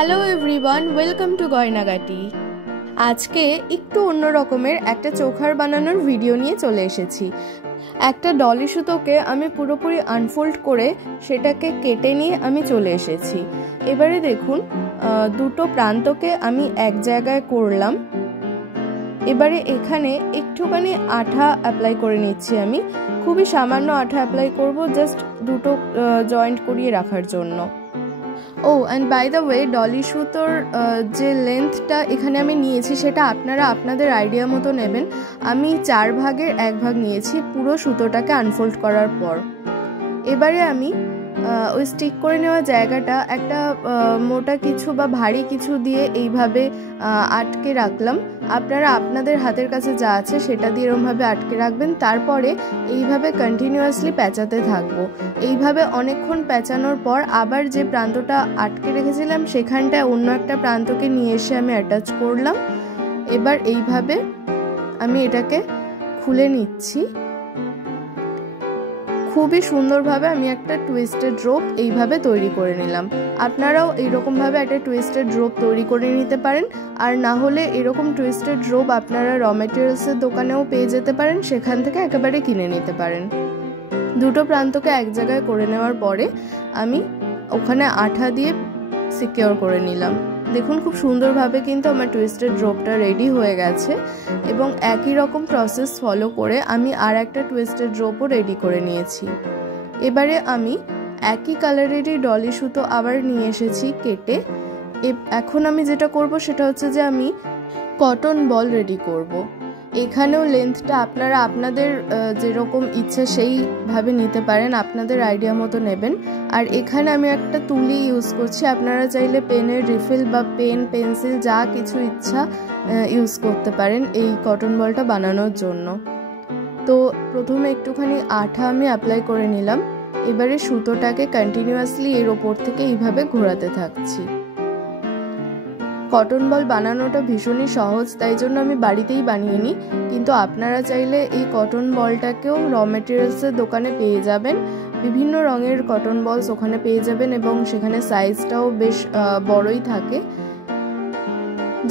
Hello everyone, welcome to Goynagati. আজকে একটু অন্য রকমের একটা চোখার বানানোর ভিডিও নিয়ে চলে এসেছি। একটা ডলি সুতোকে আমি পুরোপুরি আনফোল্ড করে সেটাকে কেটে নিয়ে আমি চলে এসেছি। এবারে দেখুন, দুটো প্রান্তকে আমি এক জায়গায় করলাম। এবারে এখানে একটুখানি আঠা অ্যাপ্লাই করে নিচ্ছি। আমি খুবই সামান্য আঠা অ্যাপ্লাই করব, জাস্ট দুটো জয়েন্ট করিয়ে রাখার জন্য। ও অ্যান্ড বাই দ্য ওয়ে, ডলি সুতোর যে লেন্থটা এখানে আমি নিয়েছি সেটা আপনারা আপনাদের আইডিয়া মতো নেবেন। আমি 4 ভাগের 1 ভাগ নিয়েছি পুরো সুতোটাকে আনফোল্ড করার পর। এবারে আমি ওই স্টিক করে নেওয়া জায়গাটা একটা মোটা কিছু বা ভারী কিছু দিয়ে এইভাবে আটকে রাখলাম। আপনারা আপনাদের হাতের কাছে যা আছে সেটা দিয়ে এরকমভাবে আটকে রাখবেন। তারপরে এইভাবে কন্টিনিউয়াসলি প্যাঁচাতে থাকবো। এইভাবে অনেকক্ষণ প্যাঁচানোর পর আবার যে প্রান্তটা আটকে রেখেছিলাম সেখানটায় অন্য একটা প্রান্তকে নিয়ে এসে আমি অ্যাটাচ করলাম। এবার এইভাবে আমি এটাকে খুলে নিচ্ছি। খুবই সুন্দরভাবে আমি একটা টুইস্টেড রোপ এইভাবে তৈরি করে নিলাম। আপনারাও এইরকমভাবে একটা টুইস্টেড রোপ তৈরি করে নিতে পারেন। আর না হলে এরকম টুইস্টেড রোপ আপনারা র মেটেরিয়ালসের দোকানেও পেয়ে যেতে পারেন, সেখান থেকে একেবারে কিনে নিতে পারেন। দুটো প্রান্তকে এক জায়গায় করে নেওয়ার পরে আমি ওখানে আঠা দিয়ে সিকিউর করে নিলাম। দেখুন, খুব সুন্দরভাবে কিন্তু আমার টুইস্টেড রোপটা রেডি হয়ে গেছে এবং একই রকম প্রসেস ফলো করে আমি আর একটা টুইস্টেড রোপও রেডি করে নিয়েছি। এবারে আমি একই কালারেরই ডলি সুতো আবার নিয়ে এসেছি কেটে। এখন আমি যেটা করব সেটা হচ্ছে যে আমি কটন বল রেডি করব। এখানেও লেন্থটা আপনারা আপনাদের যেরকম ইচ্ছে সেইভাবে নিতে পারেন, আপনাদের আইডিয়া মতো নেবেন। আর এখানে আমি একটা তুলি ইউজ করছি। আপনারা চাইলে পেনের রিফিল বা পেন পেন্সিল যা কিছু ইচ্ছা ইউজ করতে পারেন এই কটন বলটা বানানোর জন্য। তো প্রথমে একটুখানি আঠা আমি অ্যাপ্লাই করে নিলাম। এবারে সুতোটাকে কন্টিনিউয়াসলি এর ওপর থেকে এইভাবে ঘোরাতে থাকছি। কটন বল বানানোটা ভীষণই সহজ, তাই জন্য আমি বাড়িতেই বানিয়ে নিই। কিন্তু আপনারা চাইলে এই কটন বলটাকেও র মেটেরিয়ালসের দোকানে পেয়ে যাবেন। বিভিন্ন রঙের কটন বলস ওখানে পেয়ে যাবেন এবং সেখানে সাইজটাও বেশ বড়ই থাকে।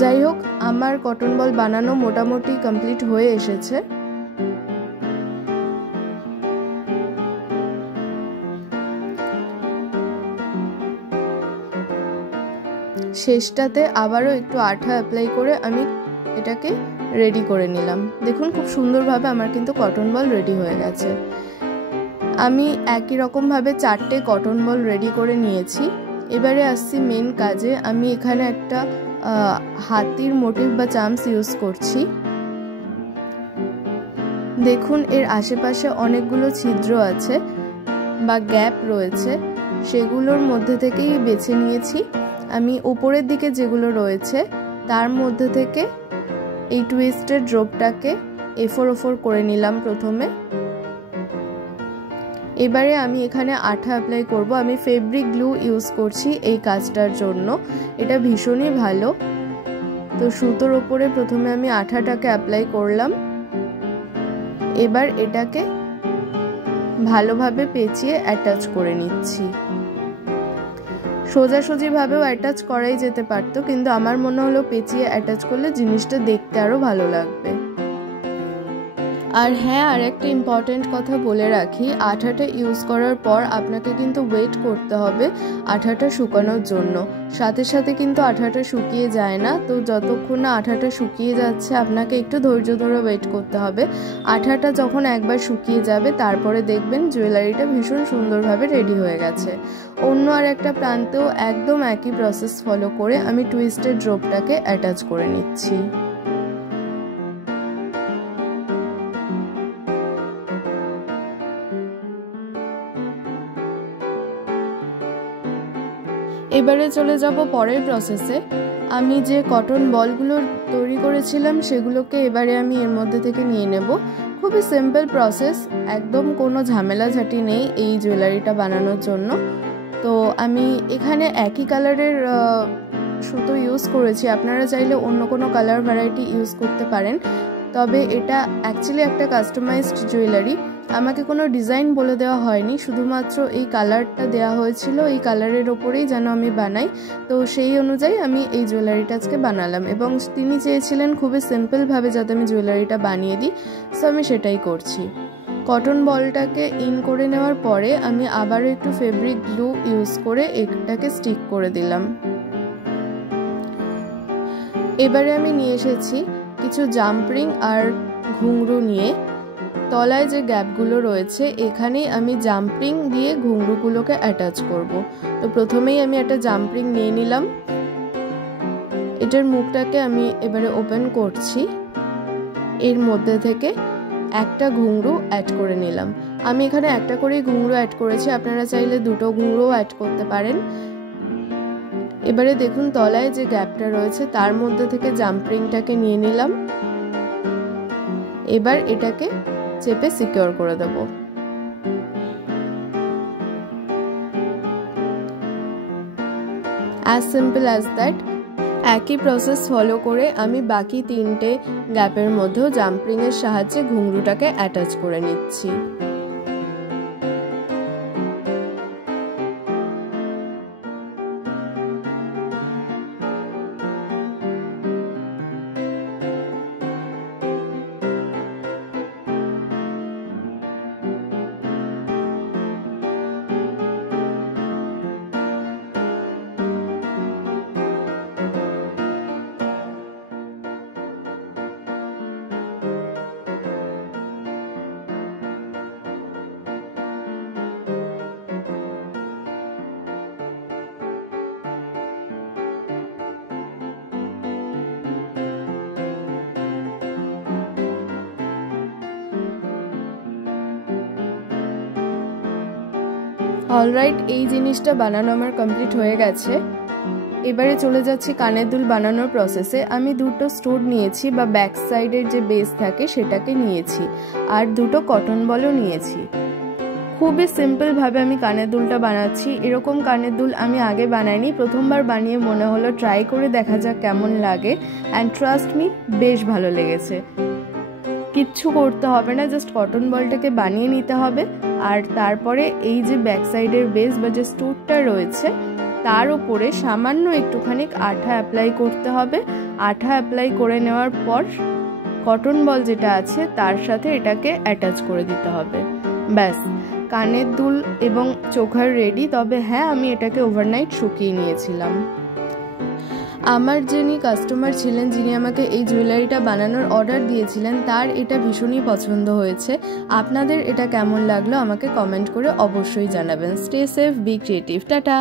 যাই হোক, আমার কটন বল বানানো মোটামুটি কমপ্লিট হয়ে এসেছে। শেষটাতে আবারও একটু আঠা অ্যাপ্লাই করে আমি এটাকে রেডি করে নিলাম। দেখুন, খুব সুন্দরভাবে আমার কিন্তু কটন বল রেডি হয়ে গেছে। আমি একই রকমভাবে 4টে কটন বল রেডি করে নিয়েছি। এবারে আসছি মেন কাজে। আমি এখানে একটা হাতির মোটিভ বা চামস ইউজ করছি। দেখুন, এর আশেপাশে অনেকগুলো ছিদ্র আছে বা গ্যাপ রয়েছে, সেগুলোর মধ্যে থেকেই বেছে নিয়েছি। আমি উপরের দিকে যেগুলো রয়েছে তার মধ্যে থেকে এই টুইস্টেড রোপটাকে এফোর ওফোর করে নিলাম প্রথমে। এবারে আমি এখানে আঠা অ্যাপ্লাই করব। আমি ফেব্রিক গ্লু ইউজ করছি এই কাজটার জন্য, এটা ভীষণই ভালো। তো সুতোর ওপরে প্রথমে আমি আঠাটাকে অ্যাপ্লাই করলাম। এবার এটাকে ভালোভাবে পেঁচিয়ে অ্যাটাচ করে নিচ্ছি। সোজাসুজিভাবেও অ্যাটাচ করাই যেতে পারতো, কিন্তু আমার মনে হলো পেঁচিয়ে অ্যাটাচ করলে জিনিসটা দেখতে আরো ভালো লাগবে। আর হ্যাঁ, আর একটা ইম্পর্টেন্ট কথা বলে রাখি, আঠাটা ইউজ করার পর আপনাকে কিন্তু ওয়েট করতে হবে আঠাটা শুকানোর জন্য। সাথে সাথে কিন্তু আঠাটা শুকিয়ে যায় না। তো যতক্ষণ না আঠাটা শুকিয়ে যাচ্ছে আপনাকে একটু ধৈর্য ধরে ওয়েট করতে হবে। আঠাটা যখন একবার শুকিয়ে যাবে তারপরে দেখবেন জুয়েলারিটা ভীষণ সুন্দরভাবে রেডি হয়ে গেছে। অন্য আর একটা প্রান্তেও একদম একই প্রসেস ফলো করে আমি টুইস্টেড রোপটাকে অ্যাটাচ করে নিচ্ছি। এবারে চলে যাব পরের প্রসেসে। আমি যে কটন বলগুলো তৈরি করেছিলাম সেগুলোকে এবারে আমি এর মধ্যে থেকে নিয়ে নেব। খুবই সিম্পল প্রসেস, একদম কোনো ঝামেলাঝাটি নেই এই জুয়েলারিটা বানানোর জন্য। তো আমি এখানে একই কালারের সুতো ইউজ করেছি। আপনারা চাইলে অন্য কোনো কালার ভ্যারাইটি ইউজ করতে পারেন, তবে এটা অ্যাকচুয়ালি একটা কাস্টমাইজড জুয়েলারি। আমাকে কোনো ডিজাইন বলে দেওয়া হয়নি, শুধুমাত্র এই কালারটা দেওয়া হয়েছিল, এই কালারের ওপরেই যেন আমি বানাই। তো সেই অনুযায়ী আমি এই জুয়েলারিটা আজকে বানালাম এবং তিনি চেয়েছিলেন খুবই সিম্পলভাবে যাতে আমি জুয়েলারিটা বানিয়ে দিই, সো আমি সেটাই করছি। কটন বলটাকে ইন করে নেওয়ার পরে আমি আবারও একটু ফেব্রিক গ্লু ইউজ করে এটাকে স্টিক করে দিলাম। এবারে আমি নিয়ে এসেছি কিছু জাম্পরিং আর ঘুঙরু নিয়ে। তলায় যে গ্যাপগুলো রয়েছে এখানেই আমি জাম্পরিং দিয়ে ঘুঙরুগুলোকে অ্যাটাচ করব। তো প্রথমেই আমি একটা জাম্পরিং নিয়ে নিলাম, এটার মুখটাকে আমি এবারে ওপেন করছি, এর মধ্যে থেকে একটা ঘুঙরু অ্যাড করে নিলাম। আমি এখানে একটা করেই ঘুঙরু অ্যাড করেছি, আপনারা চাইলে দুটো ঘুঙরুও অ্যাড করতে পারেন। এবারে দেখুন তলায় যে গ্যাপটা রয়েছে তার মধ্যে থেকে জাম্পরিংটাকে নিয়ে নিলাম, এবার এটাকে চেপে সিকিউর করে দেব। As simple as that. একই প্রসেস ফলো করে আমি বাকি তিনটে গ্যাপের মধ্যেও জাম্পরিং এর সাহায্যে ঘুঙরুটাকে অ্যাটাচ করে নিচ্ছি। অলরাইট, এই জিনিসটা বানানো আমার কমপ্লিট হয়ে গেছে। এবারে চলে যাচ্ছি কানের দুল বানানোর প্রসেসে। আমি দুটো স্টোড নিয়েছি বা ব্যাক সাইডের যে বেস থাকে সেটাকে নিয়েছি, আর দুটো কটন বলও নিয়েছি। খুবই সিম্পলভাবে আমি কানের দুলটা বানাচ্ছি। এরকম কানের দুল আমি আগে বানাইনি, প্রথমবার বানিয়ে মনে হলো ট্রাই করে দেখা যাক কেমন লাগে, অ্যান্ড ট্রাস্ট মি বেশ ভালো লেগেছে। কিচ্ছু করতে হবে না, জাস্ট কটন বলটাকে বানিয়ে নিতে হবে, আর তারপরে এই যে ব্যাক সাইডের বেস বা যে স্টোডটা রয়েছে তার উপরে সামান্য একটুখানি আঠা অ্যাপ্লাই করতে হবে। আঠা অ্যাপ্লাই করে নেওয়ার পর কটন বল যেটা আছে তার সাথে এটাকে অ্যাটাচ করে দিতে হবে। ব্যাস, কানের দুল এবং চোখার রেডি। তবে হ্যাঁ, আমি এটাকে ওভারনাইট শুকিয়ে নিয়েছিলাম। আমার যিনি কাস্টমার ছিলেন, যিনি আমাকে এই জুয়েলারিটা বানানোর অর্ডার দিয়েছিলেন, তার এটা ভীষণই পছন্দ হয়েছে। আপনাদের এটা কেমন লাগলো আমাকে কমেন্ট করে অবশ্যই জানাবেন। Stay safe, be creative, tata.